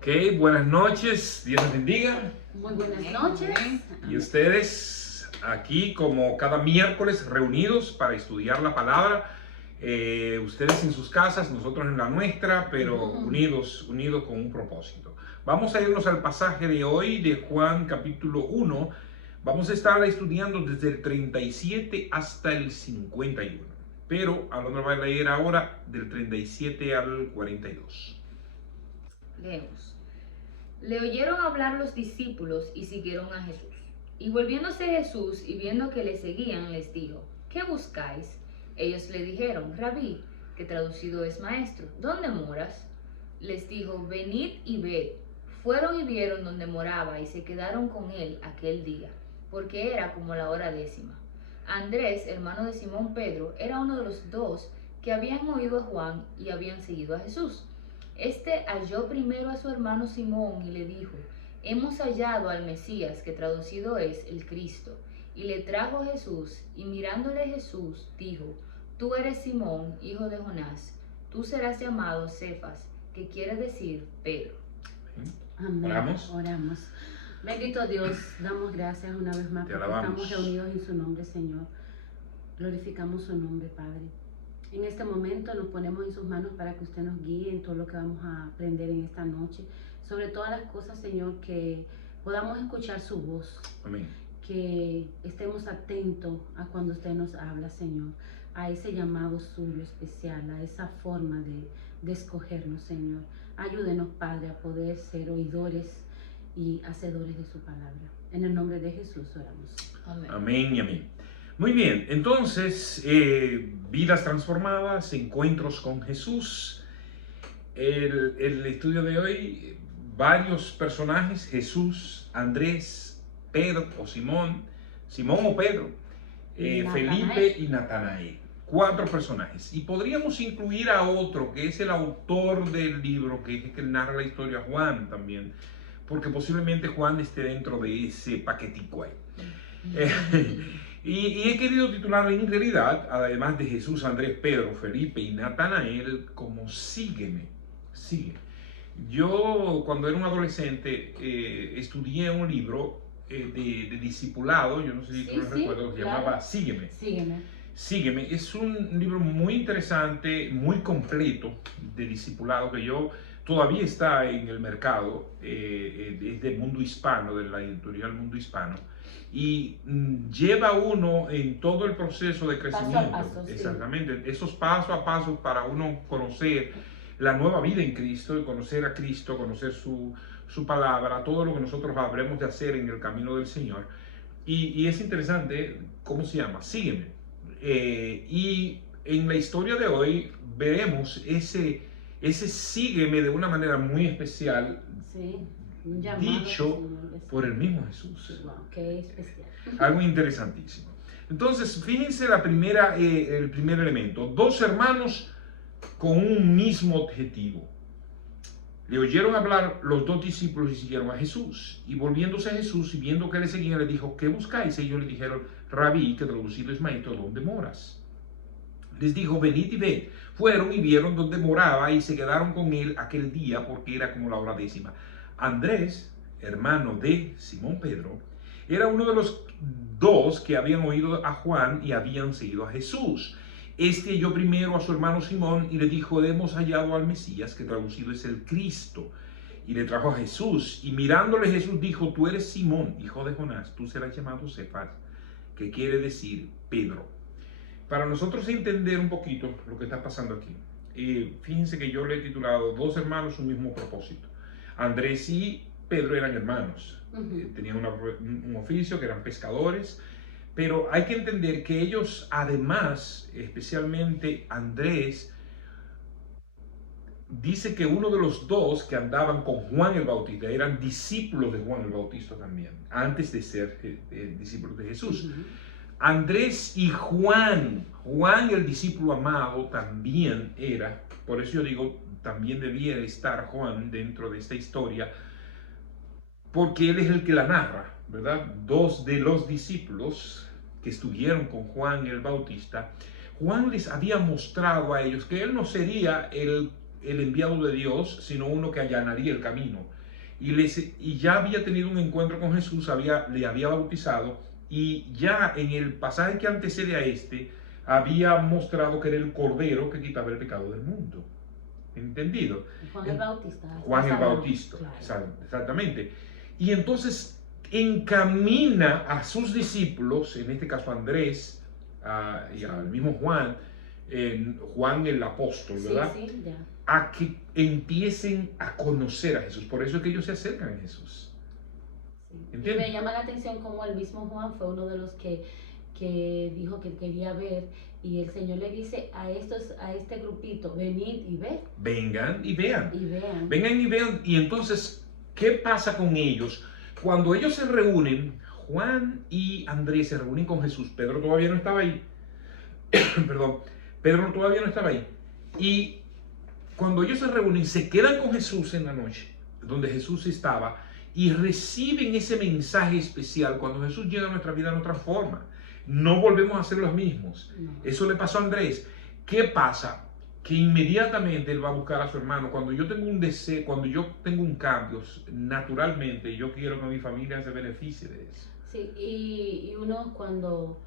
Ok, buenas noches, Dios les bendiga. Muy buenas noches. Y ustedes aquí como cada miércoles reunidos para estudiar la palabra. Ustedes en sus casas, nosotros en la nuestra, pero unidos con un propósito. Vamos a irnos al pasaje de hoy de Juan capítulo 1. Vamos a estar estudiando desde el 37 hasta el 51. Pero a lo que va a leer ahora del 37 al 42. Leemos. Le oyeron hablar los discípulos y siguieron a Jesús. Y volviéndose Jesús y viendo que le seguían, les dijo: ¿Qué buscáis? Ellos le dijeron: Rabí, que traducido es maestro, ¿dónde moras? Les dijo: venid y ved. Fueron y vieron donde moraba y se quedaron con él aquel día, porque era como la hora 10. Andrés, hermano de Simón Pedro, era uno de los dos que habían oído a Juan y habían seguido a Jesús. Este halló primero a su hermano Simón y le dijo: hemos hallado al Mesías, que traducido es el Cristo. Y le trajo Jesús, y mirándole Jesús, dijo: tú eres Simón, hijo de Jonás, tú serás llamado Cefas, que quiere decir Pedro. Amén. Oramos. Bendito Dios, damos gracias una vez más porque estamos reunidos en su nombre, Señor. Glorificamos su nombre, Padre. En este momento nos ponemos en sus manos para que usted nos guíe en todo lo que vamos a aprender en esta noche. Sobre todas las cosas, Señor, que podamos escuchar su voz. Amén. Que estemos atentos a cuando usted nos habla, Señor. A ese llamado suyo especial, a esa forma de escogernos, Señor. Ayúdenos, Padre, a poder ser oidores y hacedores de su palabra. En el nombre de Jesús oramos. Amén. Amén y amén. Muy bien, entonces, vidas transformadas, encuentros con Jesús. El estudio de hoy, varios personajes: Jesús, Andrés, Pedro o Simón o Pedro, Felipe y Natanael. 4 personajes. Y podríamos incluir a otro, que es el autor del libro, que es el que narra la historia, Juan también, porque posiblemente Juan esté dentro de ese paquetico ahí. Y he querido titularle en realidad, además de Jesús, Andrés, Pedro, Felipe y Natanael, como Sígueme. Sígueme. Yo, cuando era un adolescente, estudié un libro de discipulado, yo no sé si tú lo recuerdas, que se llamaba Sígueme. Sígueme. Es un libro muy interesante, muy completo de discipulado, que yo todavía está en el mercado, es del Mundo Hispano, de la editorial Mundo Hispano, y lleva uno en todo el proceso de crecimiento. Paso a paso, exactamente, esos paso a paso para uno conocer la nueva vida en Cristo, conocer a Cristo, conocer su palabra, todo lo que nosotros habremos de hacer en el camino del Señor. Y es interesante, ¿cómo se llama? Sígueme. Y en la historia de hoy veremos ese sígueme de una manera muy especial, dicho por el mismo Jesús. Wow, qué especial. Algo interesantísimo. Entonces, fíjense el primer elemento: 2 hermanos con un mismo objetivo. Le oyeron hablar los 2 discípulos y siguieron a Jesús. Y volviéndose a Jesús y viendo que le seguían, le dijo: ¿qué buscáis? Ellos le dijeron: Rabí, que traducido es maestro, ¿dónde moras? Les dijo: venid y ved. Fueron y vieron donde moraba y se quedaron con él aquel día, porque era como la hora 10. Andrés, hermano de Simón Pedro, era uno de los 2 que habían oído a Juan y habían seguido a Jesús. Este halló primero a su hermano Simón y le dijo: hemos hallado al Mesías, que traducido es el Cristo. Y le trajo a Jesús, y mirándole Jesús dijo: tú eres Simón, hijo de Jonás, tú serás llamado Cefas, que quiere decir Pedro. Para nosotros entender un poquito lo que está pasando aquí, fíjense que yo le he titulado 2 hermanos, un mismo propósito. Andrés y Pedro eran hermanos, tenían un oficio, que eran pescadores, pero hay que entender que ellos, además, especialmente Andrés, dice que uno de los 2 que andaban con Juan el Bautista eran discípulos de Juan el Bautista también, antes de ser discípulos de Jesús. Andrés y Juan el discípulo amado también era, por eso yo digo, también debía estar Juan dentro de esta historia, porque él es el que la narra, ¿verdad? 2 de los discípulos que estuvieron con Juan el Bautista, Juan les había mostrado a ellos que él no sería el el enviado de Dios, sino uno que allanaría el camino. Y ya había tenido un encuentro con Jesús, le había bautizado, y ya en el pasaje que antecede a este, había mostrado que era el Cordero que quitaba el pecado del mundo. ¿Entendido? Juan el Bautista. Juan el Bautista, claro. Exactamente. Y entonces encamina a sus discípulos, en este caso a Andrés, y al mismo Juan, Juan el apóstol, ¿verdad? Sí, ya. A que empiecen a conocer a Jesús. Por eso es que ellos se acercan a Jesús. Sí. Y me llama la atención como el mismo Juan fue uno de los que dijo que quería ver, y el Señor le dice a este grupito, venid y ve. Vengan y vean. Y vean. Vengan y vean. Y entonces, ¿qué pasa con ellos? Cuando ellos se reúnen, Juan y Andrés se reúnen con Jesús. Pedro todavía no estaba ahí. Perdón. Pedro todavía no estaba ahí. Y cuando ellos se reúnen, se quedan con Jesús en la noche, donde Jesús estaba, y reciben ese mensaje especial. Cuando Jesús llega a nuestra vida, nos transforma. No volvemos a ser los mismos. No. Eso le pasó a Andrés. ¿Qué pasa? Que inmediatamente él va a buscar a su hermano. Cuando yo tengo un deseo, cuando yo tengo un cambio, naturalmente yo quiero que mi familia se beneficie de eso. Sí, y uno cuando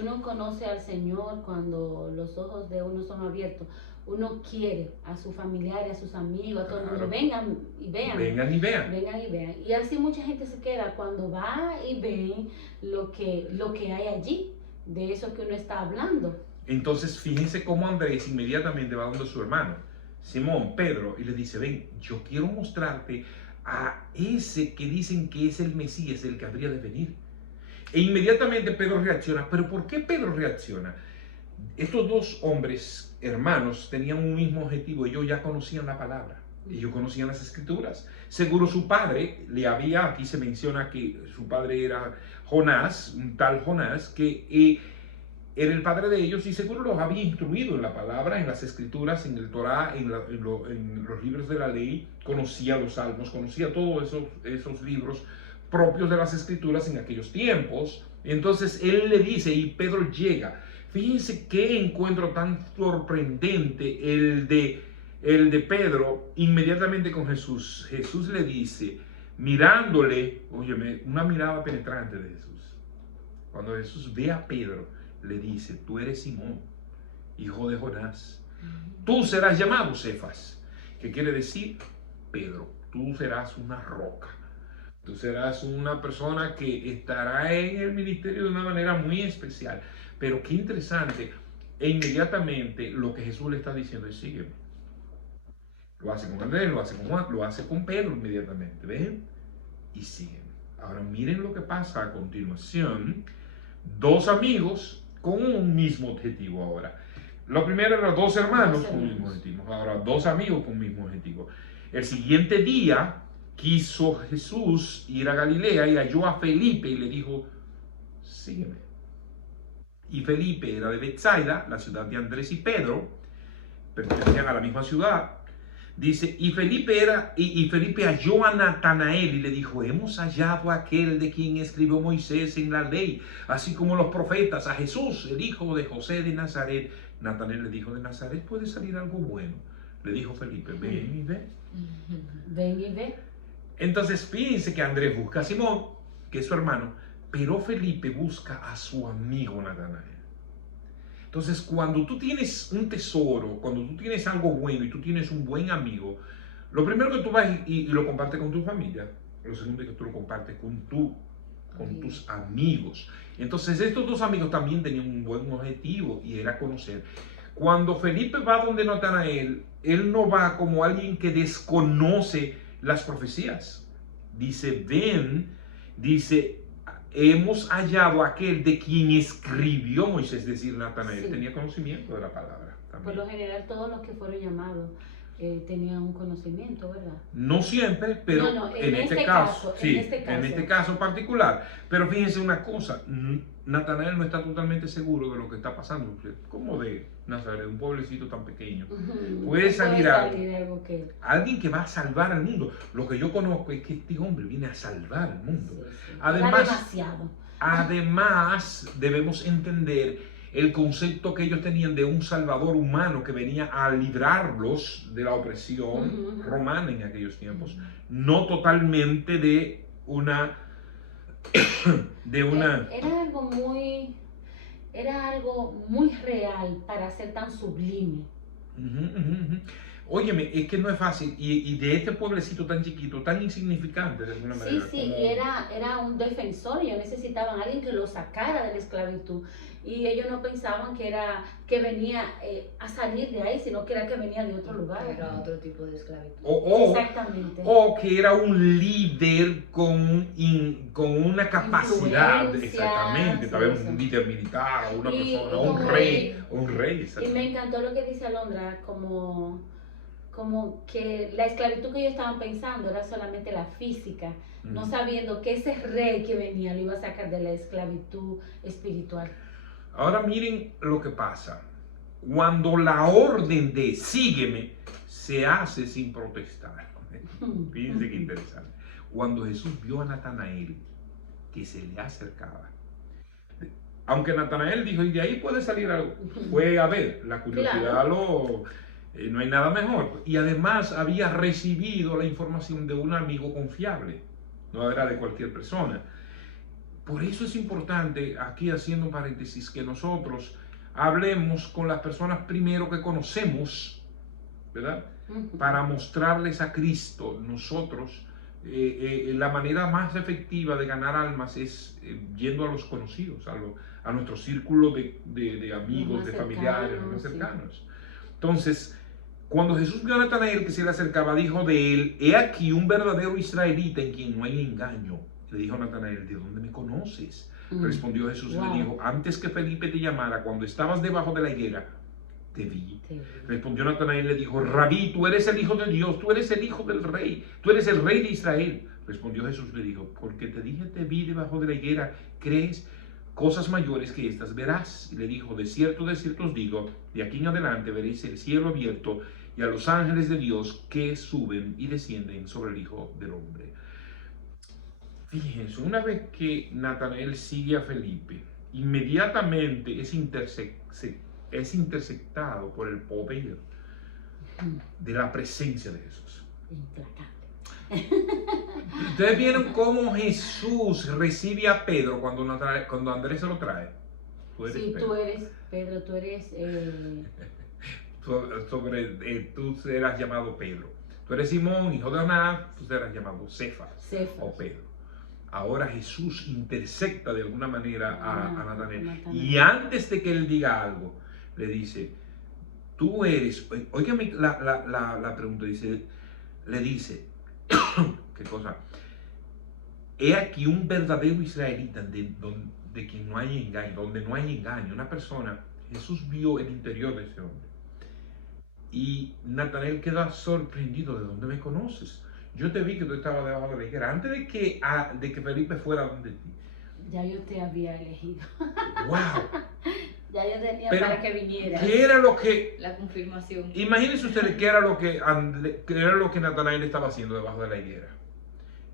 uno conoce al Señor, cuando los ojos de uno son abiertos, uno quiere a sus familiares, a sus amigos, a todo el mundo, vengan y vean. Vengan y vean. Vengan y vean. Y así mucha gente se queda cuando va y ven lo que hay allí, de eso que uno está hablando. Entonces, fíjense cómo Andrés inmediatamente va donde su hermano, Simón, Pedro, y le dice, ven, yo quiero mostrarte a ese que dicen que es el Mesías, el que habría de venir. E inmediatamente Pedro reacciona. ¿Pero por qué Pedro reacciona? Estos dos hombres, hermanos, tenían un mismo objetivo. Ellos ya conocían la palabra. Ellos conocían las escrituras. Seguro su padre aquí se menciona que su padre era Jonás, un tal Jonás, que era el padre de ellos, y seguro los había instruido en la palabra, en las escrituras, en el Torá, en los libros de la ley. Conocía los salmos, conocía todos esos libros propios de las escrituras en aquellos tiempos. Entonces él le dice, y Pedro llega. Fíjense qué encuentro tan sorprendente el de Pedro inmediatamente con Jesús. Jesús le dice, mirándole, óyeme, una mirada penetrante de Jesús. Cuando Jesús ve a Pedro, le dice, tú eres Simón, hijo de Jonás. Tú serás llamado Cefas, que quiere decir Pedro. Tú serás una roca. Tú serás una persona que estará en el ministerio de una manera muy especial. Pero qué interesante, e inmediatamente lo que Jesús le está diciendo es, sígueme. Lo hace con Andrés, lo hace con Juan, lo hace con Pedro inmediatamente, ¿ven? Y siguen. Ahora miren lo que pasa a continuación. Dos amigos con un mismo objetivo ahora. Lo primero eran dos hermanos con un mismo objetivo. Ahora dos amigos con un mismo objetivo. El siguiente día quiso Jesús ir a Galilea y halló a Felipe y le dijo, sígueme. Y Felipe era de Betsaida, la ciudad de Andrés y Pedro, pertenecían a la misma ciudad. Dice, y Felipe halló a Natanael y le dijo, hemos hallado a aquel de quien escribió Moisés en la ley, así como los profetas, a Jesús, el hijo de José de Nazaret. Natanael le dijo, de Nazaret puede salir algo bueno. Le dijo Felipe, ven y ve. Ven y ve. Entonces fíjense que Andrés busca a Simón, que es su hermano, pero Felipe busca a su amigo Natanael. Entonces, cuando tú tienes un tesoro, cuando tú tienes algo bueno y tú tienes un buen amigo, lo primero que tú vas y lo compartes con tu familia, lo segundo es que tú lo compartes con tus amigos. Entonces, estos dos amigos también tenían un buen objetivo y era conocer. Cuando Felipe va donde Natanael, él no va como alguien que desconoce las profecías. Dice, ven, dice, hemos hallado a aquel de quien escribió Moisés, es decir, Natanael. Sí. Tenía conocimiento de la palabra también. Por lo general, todos los que fueron llamados tenían un conocimiento, ¿verdad? No siempre, pero en este caso, en este caso particular. Pero fíjense una cosa, Natanael no está totalmente seguro de lo que está pasando. ¿Cómo de Nazaret, un pueblecito tan pequeño? Puede salir algo alguien que va a salvar al mundo. Lo que yo conozco es que este hombre viene a salvar al mundo. Sí. Además, debemos entender el concepto que ellos tenían de un salvador humano que venía a librarlos de la opresión romana en aquellos tiempos, no totalmente de una era algo muy real para ser tan sublime. Óyeme, es que no es fácil, y de este pueblecito tan chiquito, tan insignificante de alguna manera. Sí, y era un defensor, ellos necesitaban a alguien que lo sacara de la esclavitud, y ellos no pensaban que venía a salir de ahí, sino que era que venía de otro lugar. Era otro tipo de esclavitud. Exactamente. O que era un líder con una capacidad, exactamente, tal vez un líder militar, o una persona, o un rey. Y me encantó lo que dice Alondra, como que la esclavitud que ellos estaban pensando era solamente la física, no sabiendo que ese rey que venía lo iba a sacar de la esclavitud espiritual. Ahora miren lo que pasa. Cuando la orden de sígueme se hace sin protestar. Fíjense qué interesante. Cuando Jesús vio a Natanael que se le acercaba, aunque Natanael dijo, y de ahí puede salir algo, fue a ver, la curiosidad no hay nada mejor. Y además había recibido la información de un amigo confiable, no era de cualquier persona. Por eso es importante, aquí haciendo un paréntesis, que nosotros hablemos con las personas primero que conocemos, ¿verdad? Para mostrarles a Cristo. Nosotros, la manera más efectiva de ganar almas es yendo a los conocidos, a nuestro círculo de amigos, de familiares, más cercanos. Entonces, cuando Jesús vio a Natanael que se le acercaba, dijo de él, he aquí un verdadero israelita en quien no hay engaño. Le dijo a Natanael, ¿de dónde me conoces? Respondió Jesús y le dijo, antes que Felipe te llamara, cuando estabas debajo de la higuera, te vi. Respondió Natanael y le dijo, Rabí, tú eres el Hijo de Dios, tú eres el Hijo del Rey, tú eres el Rey de Israel. Respondió Jesús y le dijo, porque te dije, te vi debajo de la higuera, ¿crees? Cosas mayores que estas verás. Y le dijo, de cierto os digo, de aquí en adelante veréis el cielo abierto y a los ángeles de Dios que suben y descienden sobre el Hijo del Hombre. Fíjense, una vez que Natanael sigue a Felipe, inmediatamente es interceptado por el poder de la presencia de Jesús. Ustedes vieron cómo Jesús recibe a Pedro cuando Andrés se lo trae. Tú eres Pedro, tú eres... tú serás llamado Pedro. Tú eres Simón, hijo de Jonás, tú serás llamado Cefas o Pedro. Ahora Jesús intercepta de alguna manera a Natanael. Y antes de que él diga algo, le dice, tú eres... Óigame la pregunta, le dice, ¿qué cosa? He aquí un verdadero israelita de quien no hay engaño, donde no hay engaño. Una persona, Jesús vio el interior de ese hombre. Y Natanael queda sorprendido, ¿de dónde me conoces? Yo te vi que tú estabas debajo de la higuera antes de que Felipe fuera donde ti. Ya yo te había elegido. ¡Wow! Ya yo tenía para que vinieras. ¿Qué era lo que...? La confirmación. Imagínense ustedes qué era lo que Natanael estaba haciendo debajo de la higuera.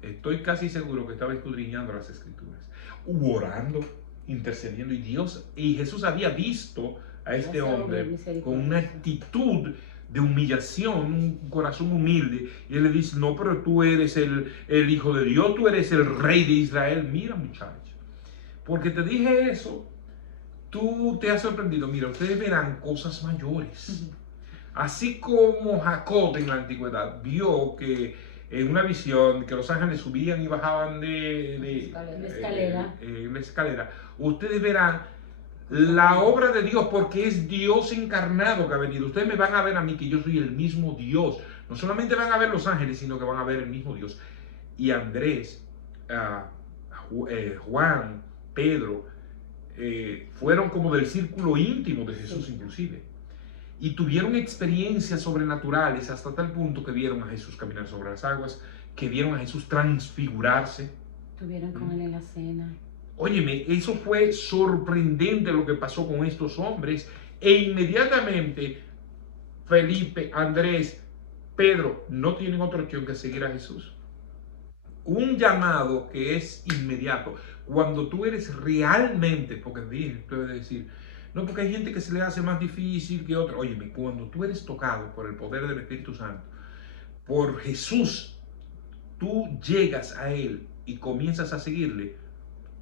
Estoy casi seguro que estaba escudriñando las Escrituras, orando, intercediendo. Y Jesús había visto a este hombre con una actitud de humillación, un corazón humilde, y él le dice, no, pero tú eres el Hijo de Dios, tú eres el Rey de Israel. Mira, muchacho, porque te dije eso, tú te has sorprendido. Mira, ustedes verán cosas mayores. Así como Jacob en la antigüedad vio que en una visión que los ángeles subían y bajaban de la escalera, ustedes verán la obra de Dios, porque es Dios encarnado que ha venido. Ustedes me van a ver a mí, que yo soy el mismo Dios. No solamente van a ver los ángeles, sino que van a ver el mismo Dios. Y Andrés, Juan, Pedro, fueron como del círculo íntimo de Jesús inclusive. Y tuvieron experiencias sobrenaturales hasta tal punto que vieron a Jesús caminar sobre las aguas, que vieron a Jesús transfigurarse. Estuvieron con él en la cena. Óyeme, eso fue sorprendente lo que pasó con estos hombres. E inmediatamente Felipe, Andrés, Pedro no tienen otra opción que seguir a Jesús. Un llamado que es inmediato. Cuando tú eres realmente, porque tú debes decir, No, porque hay gente que se le hace más difícil que otro. Óyeme, cuando tú eres tocado por el poder del Espíritu Santo, por Jesús, tú llegas a Él y comienzas a seguirle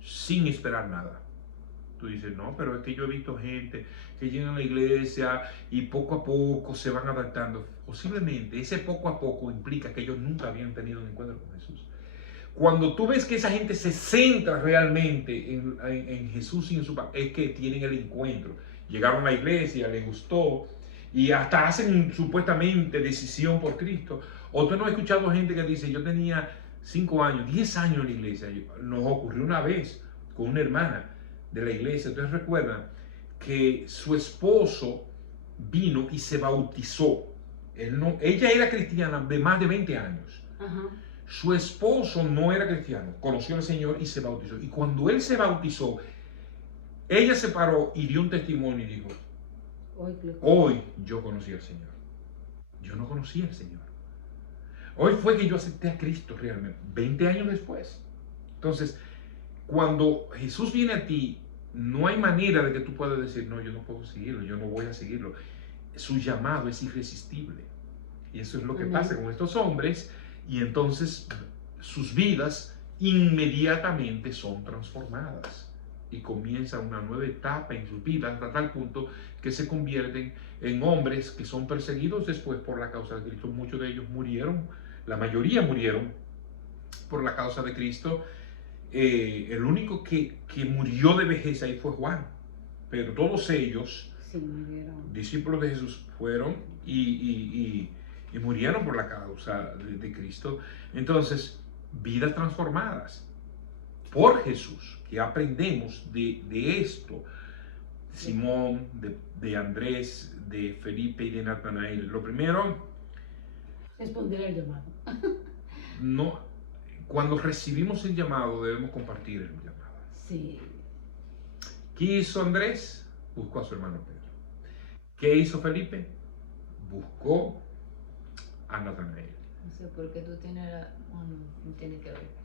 sin esperar nada. Tú dices, no, pero es que yo he visto gente que llegan a la iglesia y poco a poco se van adaptando. Posiblemente ese poco a poco implica que ellos nunca habían tenido un encuentro con Jesús. Cuando tú ves que esa gente se centra realmente en Jesús y en su papá, es que tienen el encuentro. Llegaron a la iglesia, les gustó y hasta hacen supuestamente decisión por Cristo. O tú no has escuchado gente que dice, yo tenía 5 años, 10 años en la iglesia. Nos ocurrió una vez con una hermana de la iglesia. Entonces recuerdan que su esposo vino y se bautizó. Ella era cristiana de más de 20 años. Ajá. Su esposo no era cristiano, conoció al Señor y se bautizó. Y cuando él se bautizó, ella se paró y dio un testimonio y dijo, hoy yo conocí al Señor. Yo no conocía al Señor. Hoy fue que yo acepté a Cristo realmente, 20 años después. Entonces, cuando Jesús viene a ti, no hay manera de que tú puedas decir, no, yo no puedo seguirlo, yo no voy a seguirlo. Su llamado es irresistible. Y eso es lo que pasa con estos hombres. Y entonces sus vidas inmediatamente son transformadas. Y comienza una nueva etapa en sus vidas hasta tal punto que se convierten en hombres que son perseguidos después por la causa de Cristo. Muchos de ellos murieron, la mayoría murieron por la causa de Cristo. El único que murió de vejez ahí fue Juan, pero todos ellos, sí, discípulos de Jesús, fueron y murieron por la causa de Cristo. Entonces, vidas transformadas por Jesús, que aprendemos de esto. Simón, de Andrés, de Felipe y de Natanael. Lo primero, responder al llamado. No. Cuando recibimos el llamado, debemos compartir el llamado. Sí. ¿Qué hizo Andrés? Buscó a su hermano Pedro. ¿Qué hizo Felipe? Buscó a Natanael. No sé por qué tú tienes no tiene que ver.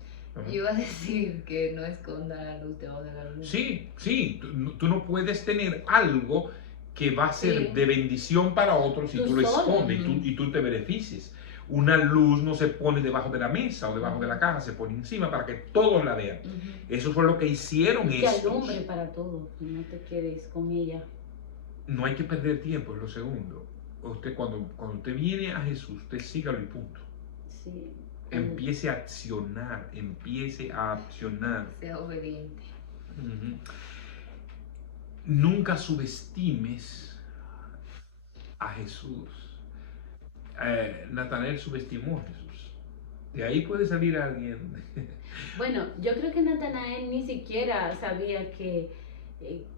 Yo iba a decir que no esconda la luz debajo de la luz. Sí. Tú no puedes tener algo que va a ser de bendición para otros si tú lo escondes y tú te beneficies. Una luz no se pone debajo de la mesa o debajo de la caja, se pone encima para que todos la vean. Eso fue lo que hicieron estos. Que alumbre para todos, no te quedes con ella. No hay que perder tiempo, es lo segundo. Cuando usted viene a Jesús, usted sígalo y punto. Sí. Empiece a accionar, Sea obediente. Nunca subestimes a Jesús. Natanael subestimó a Jesús. De ahí puede salir alguien. Bueno, yo creo que Natanael ni siquiera sabía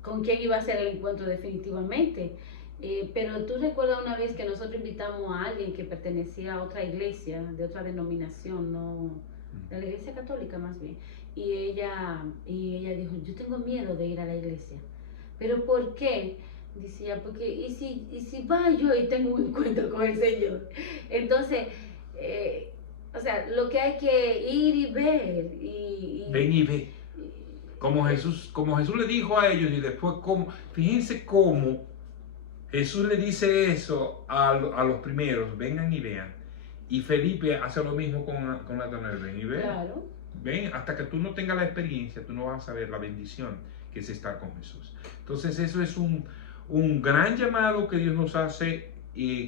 con quién iba a ser el encuentro definitivamente. Pero tú recuerdas una vez que nosotros invitamos a alguien que pertenecía a otra iglesia, de otra denominación, no, de la iglesia católica más bien. Y ella dijo, yo tengo miedo de ir a la iglesia. ¿Pero por qué? Decía, porque ¿y si va yo y tengo un encuentro con el Señor? Entonces, o sea, lo que hay que ir y ver. Ven y ve. Como Jesús le dijo a ellos y después fíjense cómo Jesús le dice eso a los primeros, vengan y vean. Y Felipe hace lo mismo con Natanael, ven y vean. Claro. Ven, hasta que tú no tengas la experiencia, tú no vas a saber la bendición que es estar con Jesús. Entonces eso es un gran llamado que Dios nos hace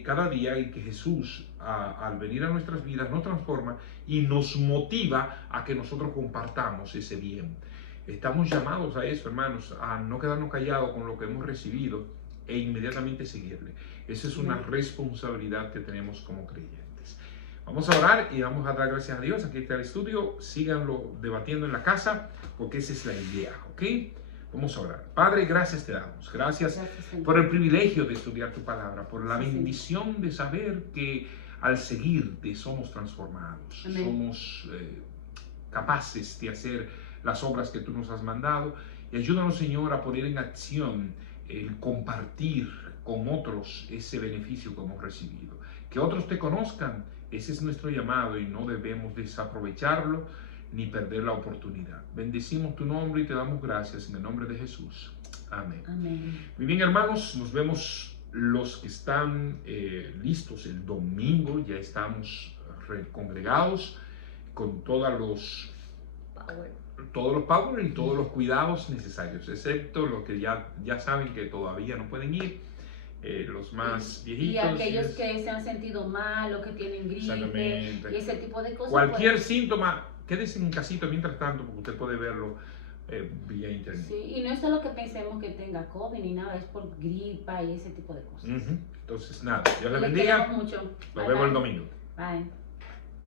cada día y que Jesús al venir a nuestras vidas nos transforma y nos motiva a que nosotros compartamos ese bien. Estamos llamados a eso, hermanos, a no quedarnos callados con lo que hemos recibido e inmediatamente seguirle. Esa es una responsabilidad que tenemos como creyentes. Vamos a orar y vamos a dar gracias a Dios. Aquí está el estudio, síganlo debatiendo en la casa porque esa es la idea, ¿ok? Vamos a orar. Padre, gracias te damos. Gracias por el privilegio de estudiar tu palabra, por la bendición de saber que al seguirte somos transformados. Amén. Somos capaces de hacer las obras que tú nos has mandado. Y ayúdanos, Señor, a poner en acción el compartir con otros ese beneficio que hemos recibido. Que otros te conozcan, ese es nuestro llamado y no debemos desaprovecharlo ni perder la oportunidad. Bendecimos tu nombre y te damos gracias en el nombre de Jesús. Amén. Amén. Muy bien, hermanos, nos vemos los que están listos el domingo. Ya estamos congregados con todos los power y todos los cuidados necesarios, excepto los que ya saben que todavía no pueden ir, los más viejitos. Y aquellos que se han sentido mal o que tienen gripe y ese tipo de cosas. Cualquier síntoma, quédese en casita mientras tanto, porque usted puede verlo vía internet. Sí, y no es solo que pensemos que tenga COVID ni nada, es por gripa y ese tipo de cosas. Entonces, nada, Dios le bendiga. Queremos mucho. Nos vemos el domingo. Bye.